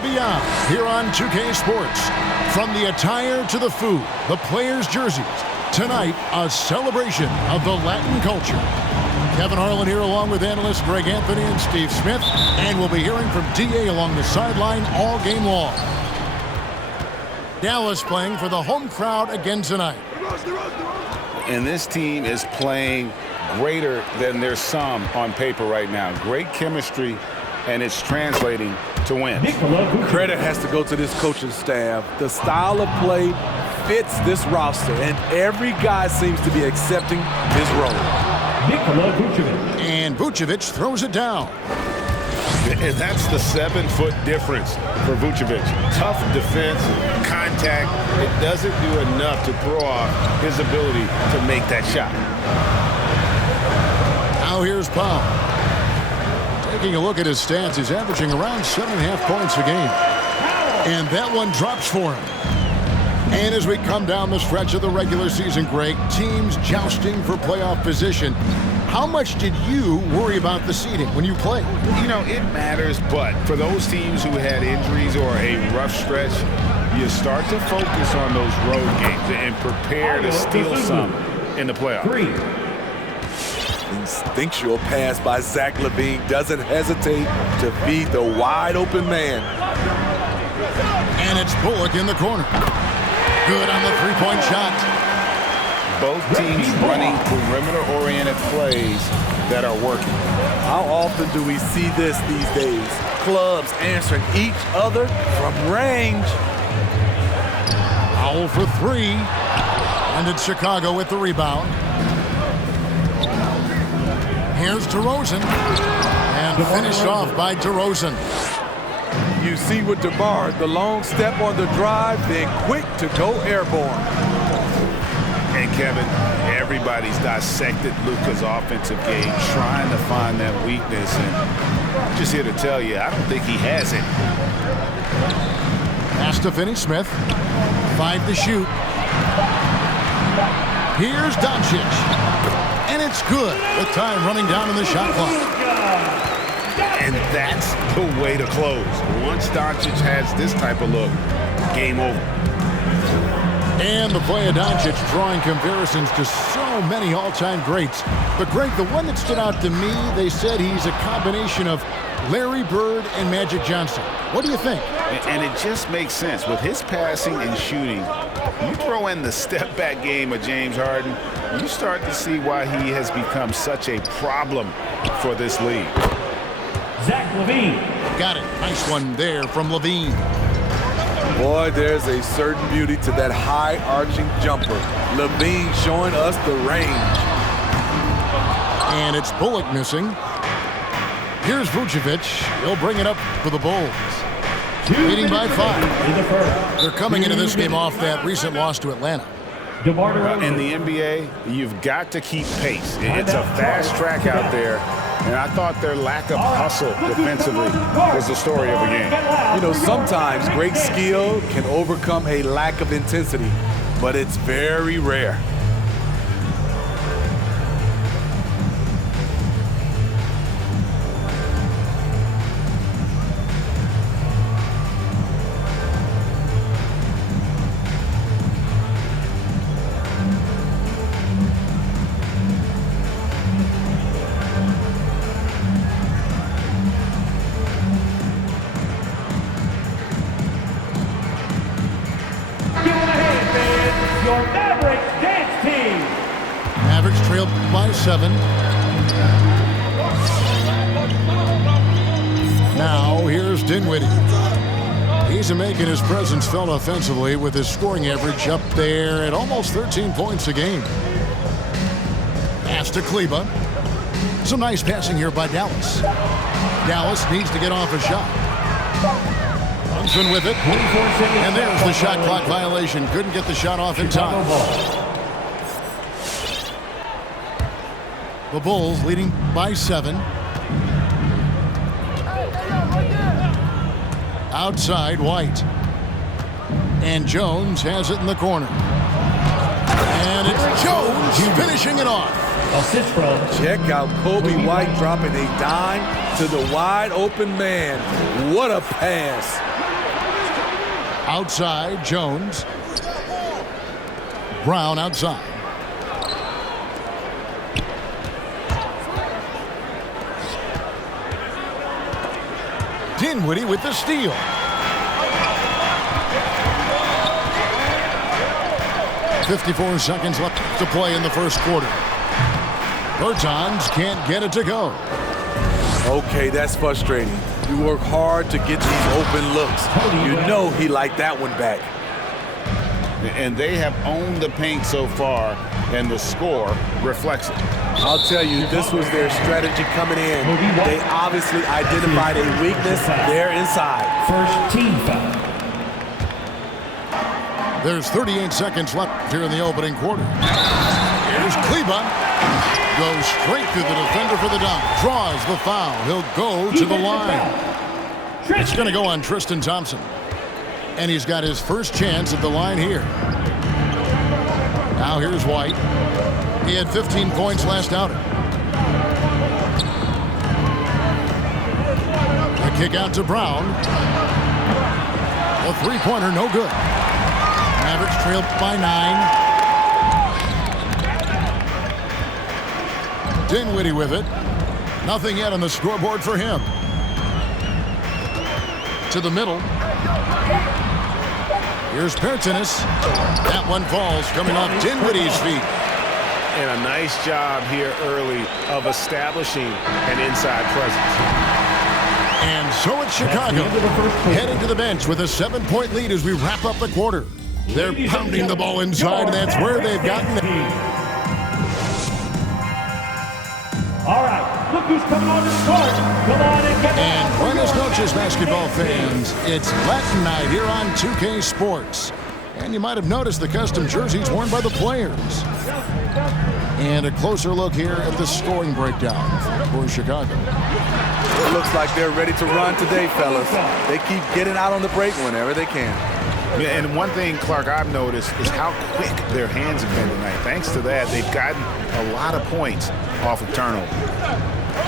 Beyond here on 2K Sports. From the attire to the food, the players' jerseys. Tonight, a celebration of the Latin culture. Kevin Harlan here along with analysts Greg Anthony and Steve Smith. And we'll be hearing from D.A. along the sideline all game long. Dallas playing for the home crowd again tonight. And this team is playing greater than their sum on paper right now. Great chemistry, and it's translating to win. Credit has to go to this coaching staff. The style of play fits this roster, and every guy seems to be accepting his role. And Vucevic throws it down. And that's the 7-foot difference for Vucevic. Tough defense, contact. It doesn't do enough to throw off his ability to make that shot. Now here's Powell. Taking a look at his stats, he's averaging around 7.5 points a game. And that one drops for him. And as we come down the stretch of the regular season, Greg, teams jousting for playoff position. How much did you worry about the seeding when you played? You know, it matters, but for those teams who had injuries or a rough stretch, you start to focus on those road games and prepare to steal some in the playoffs. Instinctual pass by Zach LaVine, doesn't hesitate to feed the wide open man. And it's Bullock in the corner. Good on the three-point shot. Both teams running perimeter-oriented plays that are working. How often do we see this these days? Clubs answering each other from range. Powell for three. And it's Chicago with the rebound. Here's DeRozan. And finished off by DeRozan. You see with DeMar, the long step on the drive, then quick to go airborne. And Kevin, everybody's dissected Luka's offensive game, trying to find that weakness. And I'm just here to tell you, I don't think he has it. Pass to Finney-Smith. 5 to shoot. Here's Doncic. And it's good. The time running down in the shot clock. And that's the way to close. Once Doncic has this type of look, game over. And the play of Doncic drawing comparisons to so many all-time greats. But, Greg, the one that stood out to me, they said he's a combination of Larry Bird and Magic Johnson. What do you think? And it just makes sense. With his passing and shooting, you throw in the step-back game of James Harden, you start to see why he has become such a problem for this league. Zach LaVine. Got it. Nice one there from LaVine. Boy, there's a certain beauty to that high-arching jumper. LaVine showing us the range. And it's Bullock missing. Here's Vucevic. He'll bring it up for the Bulls. Leading by 5. They're coming into this game off that recent loss to Atlanta. In the NBA, you've got to keep pace. It's a fast track out there. And I thought their lack of hustle defensively was the story of the game. You know, sometimes great skill can overcome a lack of intensity, but it's very rare. Your Mavericks dance team. Mavericks trailed by 7. Now here's Dinwiddie. He's making his presence felt offensively with his scoring average up there at almost 13 points a game. Pass to Kleba. Some nice passing here by Dallas. Dallas needs to get off a shot. Brunson with it. And there's the shot clock violation. Couldn't get the shot off in time. The Bulls leading by 7. Outside, White. And Jones has it in the corner. And it's Jones finishing it off. Assist from. Check out Kobe White dropping a dime to the wide open man. What a pass. Outside, Jones. Brown outside. Dinwiddie with the steal. .54 seconds left to play in the first quarter. Bertans can't get it to go. Okay, that's frustrating. You work hard to get these open looks. You know he liked that one back. And they have owned the paint so far, and the score reflects it. I'll tell you, this was their strategy coming in. They obviously identified a weakness there inside. First team foul. There's 38 seconds left here in the opening quarter. Here's Kleber. Goes straight through the defender for the dunk. Draws the foul. He'll go to the line. It's going to go on Tristan Thompson. And he's got his first chance at the line here. Now here's White. He had 15 points last outing. The kick out to Brown. A three-pointer, no good. Mavericks trailed by 9. Dinwiddie with it. Nothing yet on the scoreboard for him. To the middle. Here's Pertinis. That one falls, coming off Dinwiddie's feet. And a nice job here early of establishing an inside presence. And so it's Chicago heading to the bench with a 7-point lead as we wrap up the quarter. They're pounding the ball inside, and that's where they've gotten it. All right, look who's coming on the court. Come on and get And buenas noches, basketball fans. It's Latin night here on 2K Sports. And you might have noticed the custom jerseys worn by the players. And a closer look here at the scoring breakdown for Chicago. It looks like they're ready to run today, fellas. They keep getting out on the break whenever they can. Yeah, and one thing, Clark, I've noticed is how quick their hands have been tonight. Thanks to that, they've gotten a lot of points off of turnover.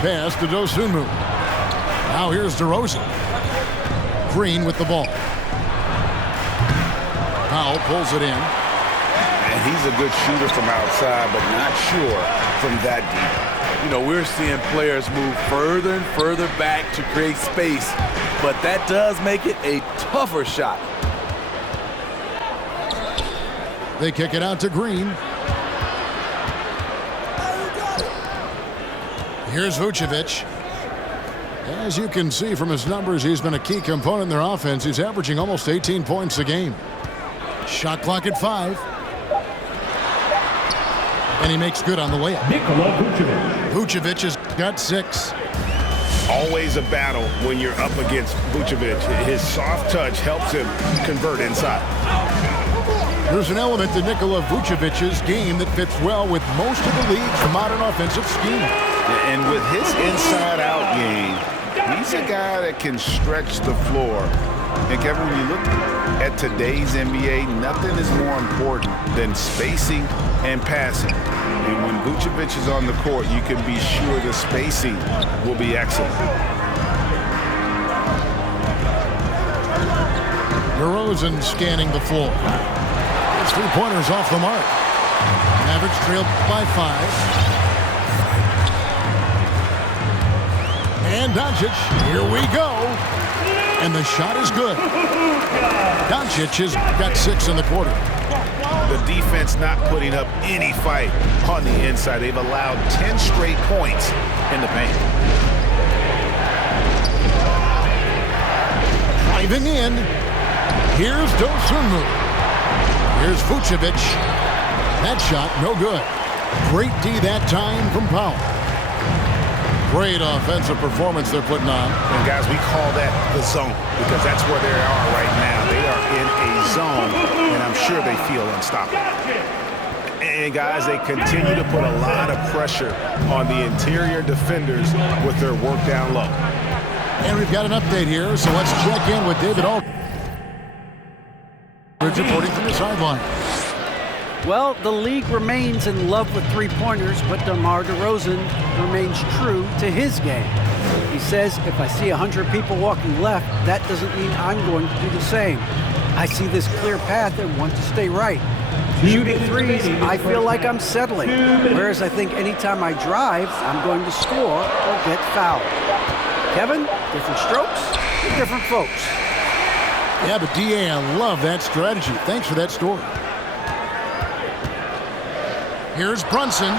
Pass to Dosunmu. Now here's DeRozan. Green with the ball. Powell pulls it in. And he's a good shooter from outside, but not sure from that deep. You know, we're seeing players move further and further back to create space, but that does make it a tougher shot. They kick it out to Green. Here's Vucevic. As you can see from his numbers, he's been a key component in their offense. He's averaging almost 18 points a game. Shot clock at 5. And he makes good on the layup. Nikola Vucevic. Vucevic has got 6. Always a battle when you're up against Vucevic. His soft touch helps him convert inside. There's an element to Nikola Vucevic's game that fits well with most of the league's modern offensive scheme. And with his inside-out game, he's a guy that can stretch the floor. And Kevin, when you look at today's NBA, nothing is more important than spacing and passing. And when Vucevic is on the court, you can be sure the spacing will be excellent. DeRozan scanning the floor. His three-pointers off the mark. Mavericks trailed by 5. And Doncic, here we go. And the shot is good. Doncic has got 6 in the quarter. The defense not putting up any fight on the inside. They've allowed 10 straight points in the paint. Driving in. Here's Dosunmu. Here's Vucevic. That shot, no good. Great D that time from Powell. Great offensive performance they're putting on. And guys, we call that the zone because that's where they are right now. They are in a zone, and I'm sure they feel unstoppable. And guys, they continue to put a lot of pressure on the interior defenders with their work down low. And we've got an update here, so let's check in with David Aldridge reporting from the sideline. Well, the league remains in love with three-pointers, but DeMar DeRozan remains true to his game. He says, if I see 100 people walking left, that doesn't mean I'm going to do the same. I see this clear path and want to stay right. Shooting threes, I feel like I'm settling, whereas I think anytime I drive, I'm going to score or get fouled. Kevin, different strokes for different folks. Yeah, but D.A., I love that strategy. Thanks for that story. Here's Brunson.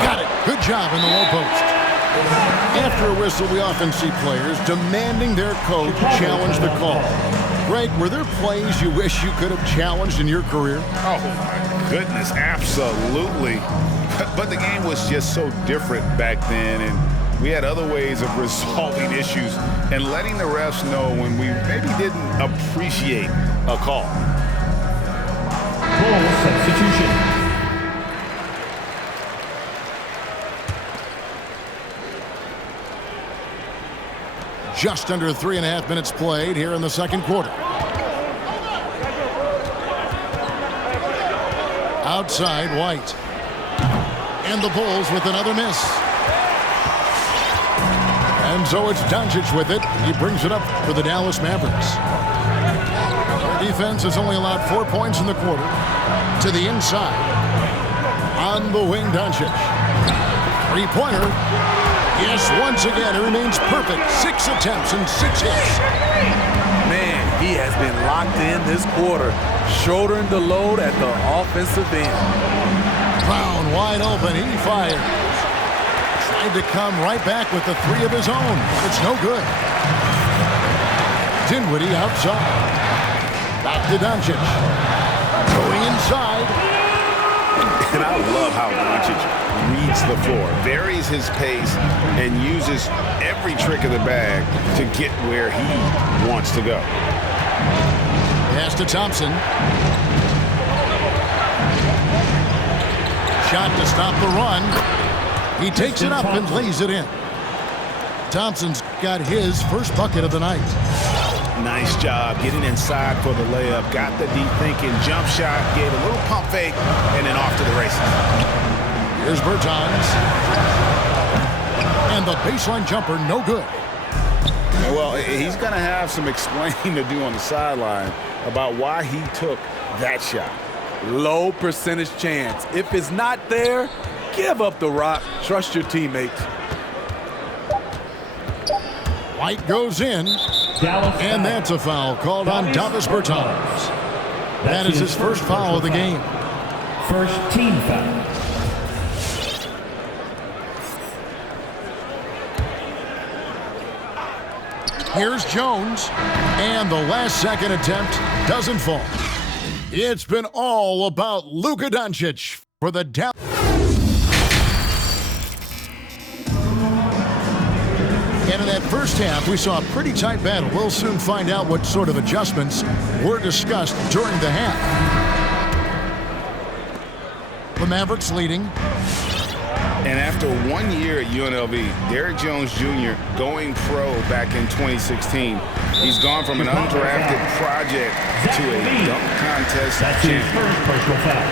Got it. Good job in the low post. After a whistle, we often see players demanding their coach challenge the call. Greg, were there plays you wish you could have challenged in your career? Oh, my goodness, absolutely. But the game was just so different back then, and we had other ways of resolving issues and letting the refs know when we maybe didn't appreciate a call. Full substitution. Just under 3.5 minutes played here in the second quarter. Outside, White. And the Bulls with another miss. And so it's Doncic with it. He brings it up for the Dallas Mavericks. Their defense has only allowed 4 points in the quarter. To the inside. On the wing, Doncic. Three-pointer. Yes, once again, it remains perfect. 6 attempts and 6 hits. Man, he has been locked in this quarter, shouldering the load at the offensive end. Brown wide open. He fires. Tried to come right back with the three of his own. It's no good. Dinwiddie outside. Back to Doncic. Going inside. And I love how Doncic reads the floor, varies his pace, and uses every trick of the bag to get where he wants to go. Pass to Thompson. Shot to stop the run. He takes it up and lays it in. Thompson's got his first bucket of the night. Nice job getting inside for the layup. Got the deep thinking jump shot, gave a little pump fake, and then off to the races. Here's Bertans. And the baseline jumper, no good. Well, he's going to have some explaining to do on the sideline about why he took that shot. Low percentage chance. If it's not there, give up the rock. Trust your teammates. White goes in. And that's a foul called on Davis Bertans. That is his first foul of the game. First team foul. Here's Jones. And the last second attempt doesn't fall. It's been all about Luka Doncic for the Dallas. And in that first half, we saw a pretty tight battle. We'll soon find out what sort of adjustments were discussed during the half. The Mavericks leading. And after 1 year at UNLV, Derrick Jones Jr. going pro back in 2016, he's gone from an undrafted project to a dunk contest That's his champion. first personal foul.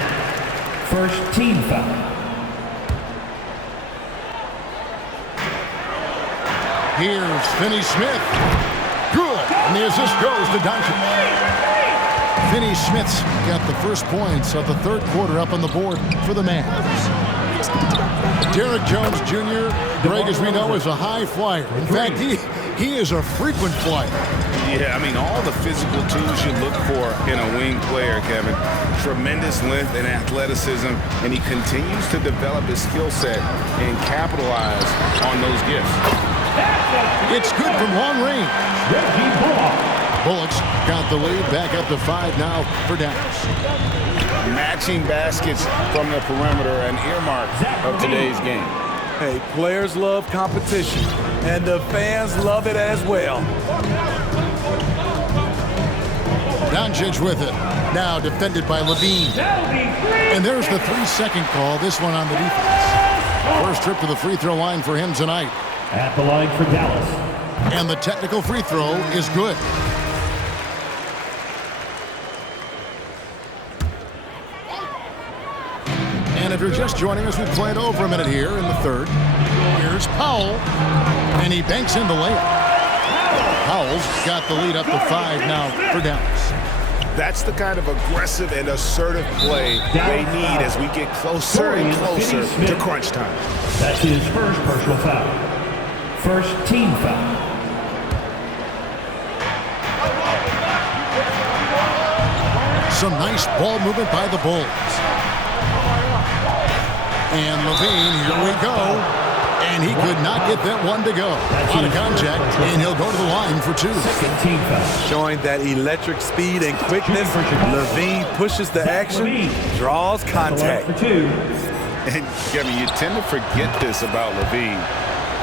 First team foul. Here's Finney-Smith. Good. And the assist goes to Doncic. Finney-Smith's got the first points of the third quarter up on the board for the Mavs. Derrick Jones Jr., Greg, as we know, is a high flyer. In fact, he is a frequent flyer. Yeah, I mean, all the physical tools you look for in a wing player, Kevin. Tremendous length and athleticism, and he continues to develop his skill set and capitalize on those gifts. It's good from long range. Bullock's got the lead, back up to 5 now for Dallas. Matching baskets from the perimeter, an earmark of today's game. Hey, players love competition, and the fans love it as well. Doncic with it. Now defended by Levine. And there's the 3-second call, this one on the defense. First trip to the free throw line for him tonight. At the line for Dallas. And the technical free throw is good. And if you're just joining us, we've played over a minute here in the third. Here's Powell. And he banks in the layup. Powell's got the lead up to 5 now for Dallas. That's the kind of aggressive and assertive play they need as we get closer and closer to crunch time. That's his first personal foul. First team foul. Some nice ball movement by the Bulls. And LaVine, here we go. And he could not get that one to go. Out of contact, and he'll go to the line for 2. Second team foul. Showing that electric speed and quickness, LaVine pushes the action, draws contact. For 2. And Kevin, you tend to forget this about LaVine.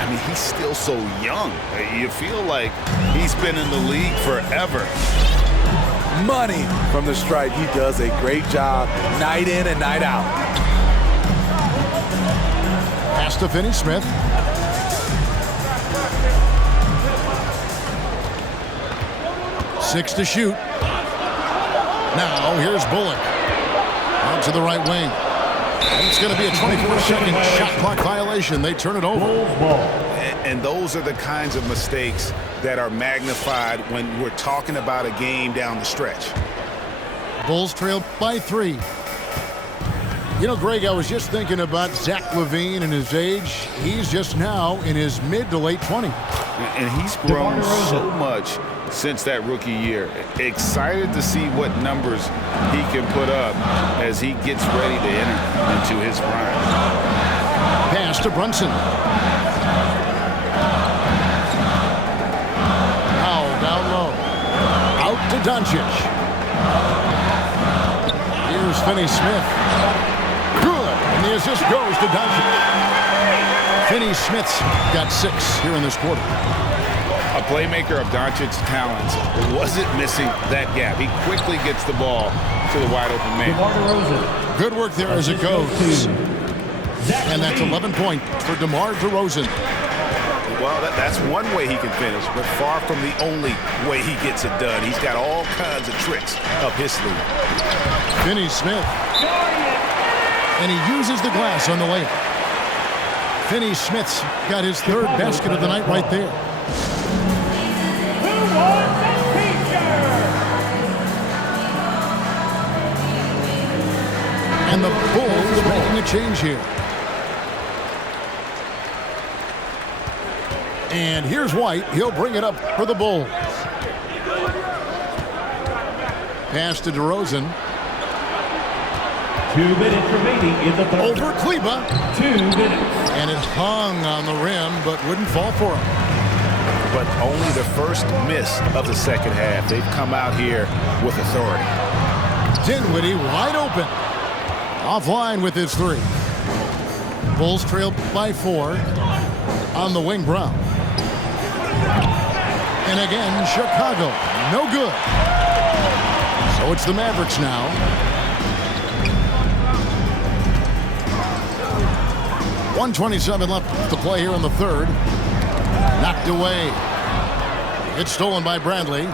I mean, he's still so young. You feel like he's been in the league forever. Money from the stripe. He does a great job night in and night out. Pass to Finney-Smith. Six to shoot. Now here's Bullock. Out to the right wing. And it's going to be a 24-second shot clock violation. They turn it over. And those are the kinds of mistakes that are magnified when we're talking about a game down the stretch. Bulls trail by 3. You know, Greg, I was just thinking about Zach LaVine and his age. He's just now in his mid to late 20s. And he's grown so much since that rookie year. Excited to see what numbers he can put up as he gets ready to enter into his prime. Pass to Brunson. Powell down low. Out to Doncic. Here's Finney-Smith. And the assist goes to Doncic. Finney-Smith's got 6 here in this quarter. A playmaker of Doncic's talents wasn't missing that gap. He quickly gets the ball to the wide open man. Good work there as it goes. And that's 11 points for DeMar DeRozan. Well, that's one way he can finish, but far from the only way he gets it done. He's got all kinds of tricks up his sleeve. Finney-Smith. And he uses the glass on the layup. Finney-Smith's got his 3rd basket of the night right there. And the Bulls making a change here. And here's White. He'll bring it up for the Bulls. Pass to DeRozan. 2 minutes remaining in the third. Over Kleba. 2 minutes. And it hung on the rim, but wouldn't fall for him. But only the first miss of the second half. They've come out here with authority. Dinwiddie wide open. Offline with his 3. Bulls trail by 4. On the wing, Brown. And again, Chicago. No good. So it's the Mavericks now. 1:27 left to play here in the 3rd. Knocked away. It's stolen by Bradley.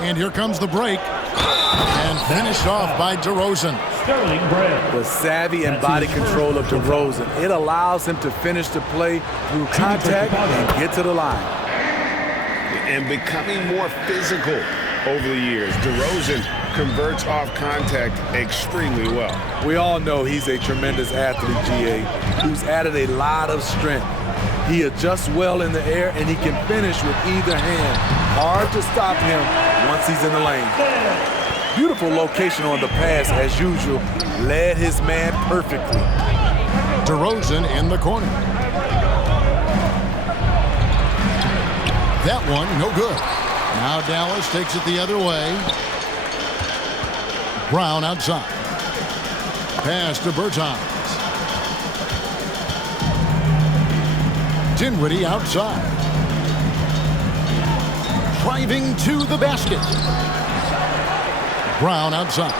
And here comes the break. And finished off by DeRozan. The savvy and body control of DeRozan. It allows him to finish the play through contact and get to the line. And becoming more physical over the years. DeRozan converts off contact extremely well. We all know he's a tremendous athlete, GA, who's added a lot of strength. He adjusts well in the air, and he can finish with either hand. Hard to stop him once he's in the lane. Beautiful location on the pass, as usual. Led his man perfectly. DeRozan in the corner. That one, no good. Now Dallas takes it the other way. Brown outside. Pass to Bertans. Dinwiddie outside. Driving to the basket. Brown outside.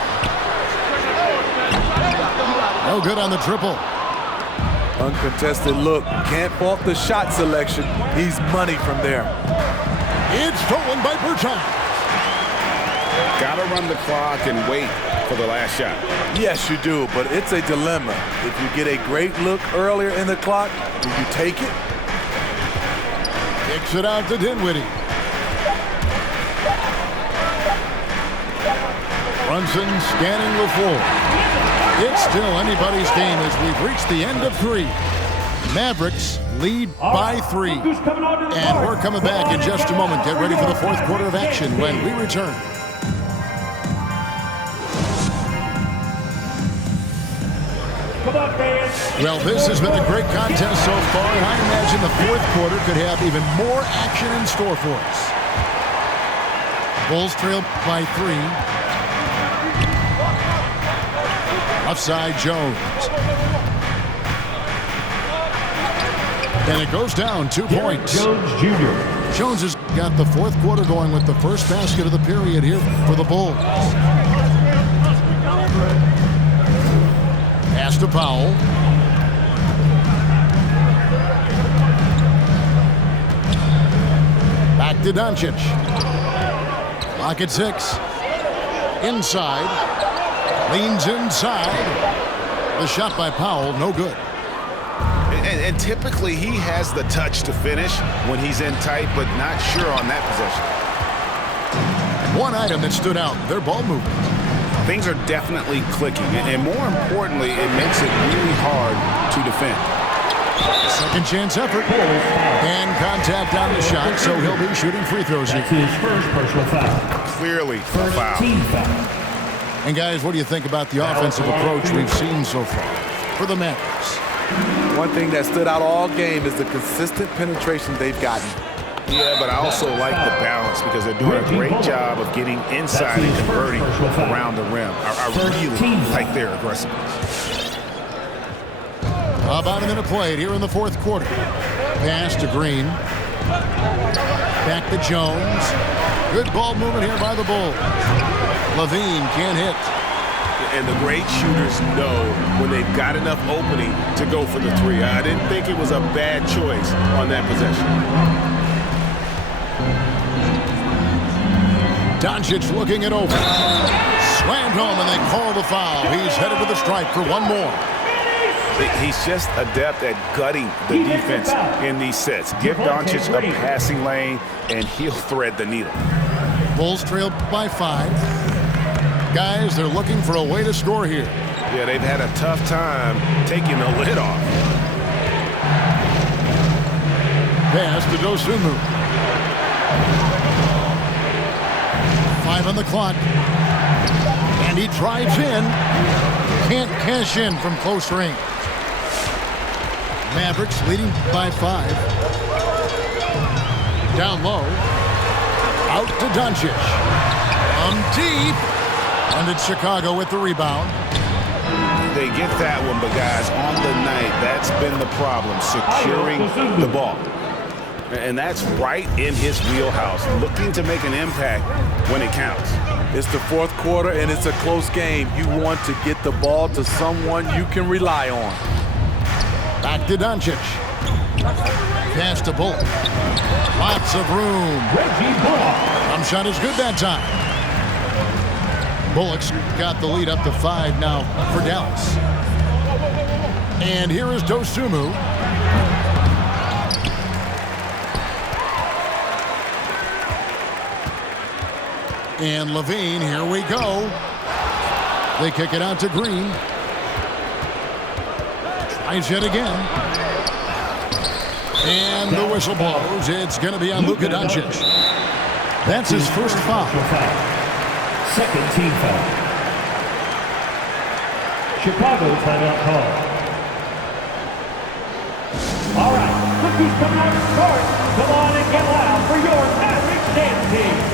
No good on the triple. Uncontested look. Can't fault the shot selection. He's money from there. It's stolen by Bertans. Got to run the clock and wait for the last shot. Yes, you do, but it's a dilemma. If you get a great look earlier in the clock, do you take it? Kicks it out to Dinwiddie. Brunson scanning the floor. It's still anybody's game as we've reached the end of 3. Mavericks lead by 3. And we're coming back in just a moment. Get ready for the fourth quarter of action when we return. Well, this has been a great contest so far, and I imagine the fourth quarter could have even more action in store for us. Bulls trail by 3. Offside Jones. And it goes down 2 points. Jones Jr. Jones has got the fourth quarter going with the first basket of the period here for the Bulls. Pass to Powell. Back to Doncic. Clock at 6. Inside. Leans inside. The shot by Powell, no good. And typically he has the touch to finish when he's in tight, but not sure on that possession. One item that stood out, their ball movement. Things are definitely clicking, and more importantly, it makes it really hard to defend. Second chance effort. And contact on the shot, so he'll be shooting free throws here. That's his first personal foul. Clearly a First foul. team foul. And guys, what do you think about the offensive approach we've seen so far for the Mavericks? One thing that stood out all game is the consistent penetration they've gotten. Yeah, but I also like the balance because they're doing a great job of getting inside and converting around the rim. I really like their aggressiveness. About a minute played here in the fourth quarter. Pass to Green. Back to Jones. Good ball movement here by the Bulls. Levine can't hit. And the great shooters know when they've got enough opening to go for the 3. I didn't think it was a bad choice on that possession. Doncic looking it over. Slammed home and they call the foul. He's headed to the stripe for one more. He's just adept at gutting the defense in these sets. Give Doncic a passing lane and he'll thread the needle. Bulls trail by 5. Guys, they're looking for a way to score here. Yeah, they've had a tough time taking the lid off. Pass to Dosunmu. 5 on the clock. And he drives in. Can't cash in from close range. Mavericks leading by 5. Down low. Out to Doncic. Deep. And it's Chicago with the rebound. They get that one, but guys, on the night, that's been the problem, securing the ball. And that's right in his wheelhouse, looking to make an impact when it counts. It's the fourth quarter, and it's a close game. You want to get the ball to someone you can rely on. Back to Doncic. Pass to Bullock. Lots of room. Reggie Bullock. Jump shot is good that time. Bullock's got the lead up to 5 now for Dallas. And here is Dosunmu. And Levine, here we go. They kick it out to Green. Tries it again. And the whistle blows. It's going to be on Luka Doncic. That's his first foul. Second team foul. Chicago timeout call. All right, look who's coming out to start. Come on and get loud for your Mavericks dance team.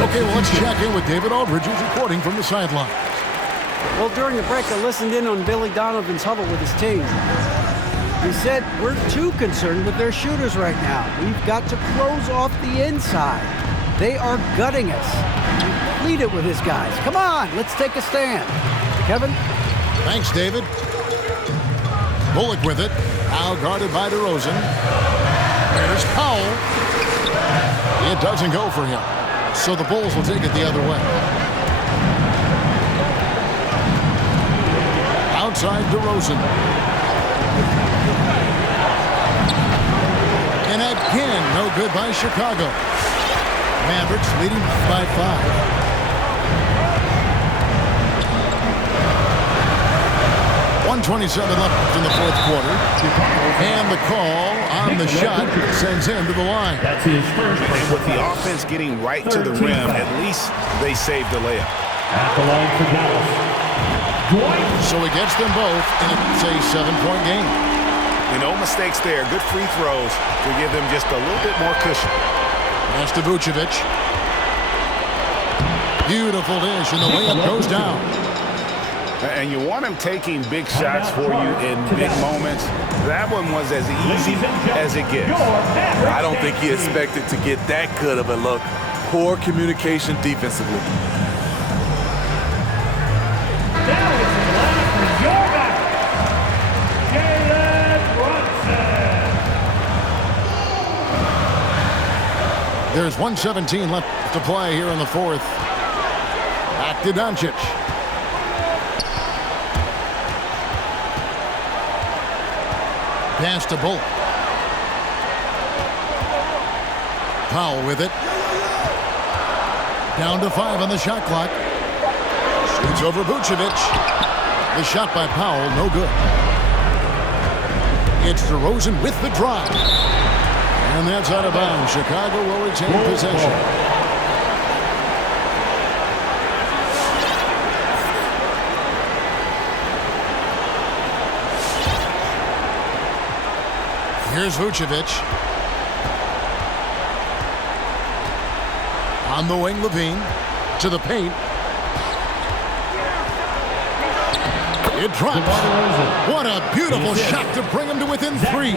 Okay, well, let's check in with David Aldridge, who's reporting from the sideline. Well, during the break, I listened in on Billy Donovan's huddle with his team. He said, we're too concerned with their shooters right now. We've got to close off the inside. They are gutting us. Lead it with his guys. Come on, let's take a stand. Kevin? Thanks, David. Bullock with it. Now guarded by DeRozan. There's Powell. It doesn't go for him. So the Bulls will take it the other way. Outside DeRozan. And again, no good by Chicago. Mavericks leading by 5. 1:27 left in the fourth quarter. And the call on the shot sends him to the line. That's his first. And with the offense getting right to the rim, at least they saved the layup. At the line for Dallas. So he gets them both, and it's a 7-point game. And no mistakes there. Good free throws to give them just a little bit more cushion. That's to Vucevic. Beautiful dish, and the layup goes down. And you want him taking big shots for you in big moments. That one was as easy as it gets. I don't think he expected to get that good of a look. Poor communication defensively. Now it's in line for your back. Jalen Brunson. There's 1:17 left to play here in the fourth. Back to Doncic. Pass to Bullock. Powell with it. Down to 5 on the shot clock. Shoots over Vucevic. The shot by Powell, no good. It's DeRozan with the drive. And that's out of bounds. Chicago will retain possession. Here's Vucevic. On the wing, Levine. To the paint. It drops. What a beautiful shot to bring him to within 3.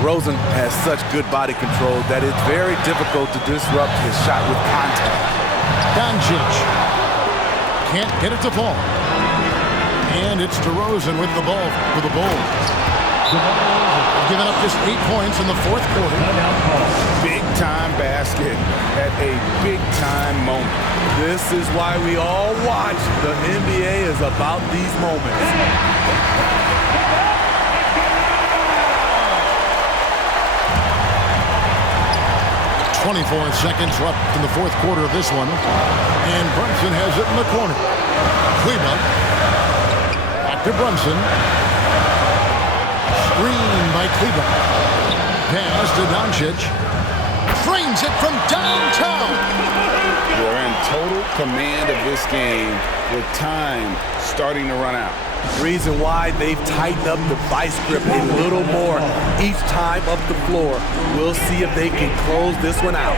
DeRozan has such good body control that it's very difficult to disrupt his shot with contact. Doncic. Can't get it to fall. And it's DeRozan with the ball for the Bulls. Giving up just 8 points in the fourth quarter. Big-time basket at a big-time moment. This is why we all watch. The NBA is about these moments. 24 seconds left in the fourth quarter of this one. And Brunson has it in the corner. Kleber. Back to Brunson. Screen by Kleber. Pass to Doncic. Frames it from downtown. They're in total command of this game with time starting to run out. Reason why they've tightened up the vice grip a little more each time up the floor. We'll see if they can close this one out.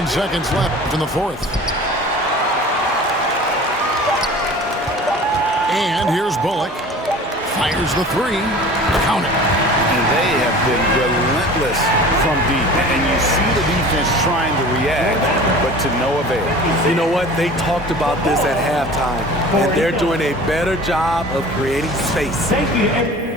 9 seconds left in the fourth. And here's Bullock. Fires the 3. Count it. And they have been relentless from deep. And you see the defense trying to react, but to no avail. You know what? They talked about this at halftime, and they're doing a better job of creating space. Thank you.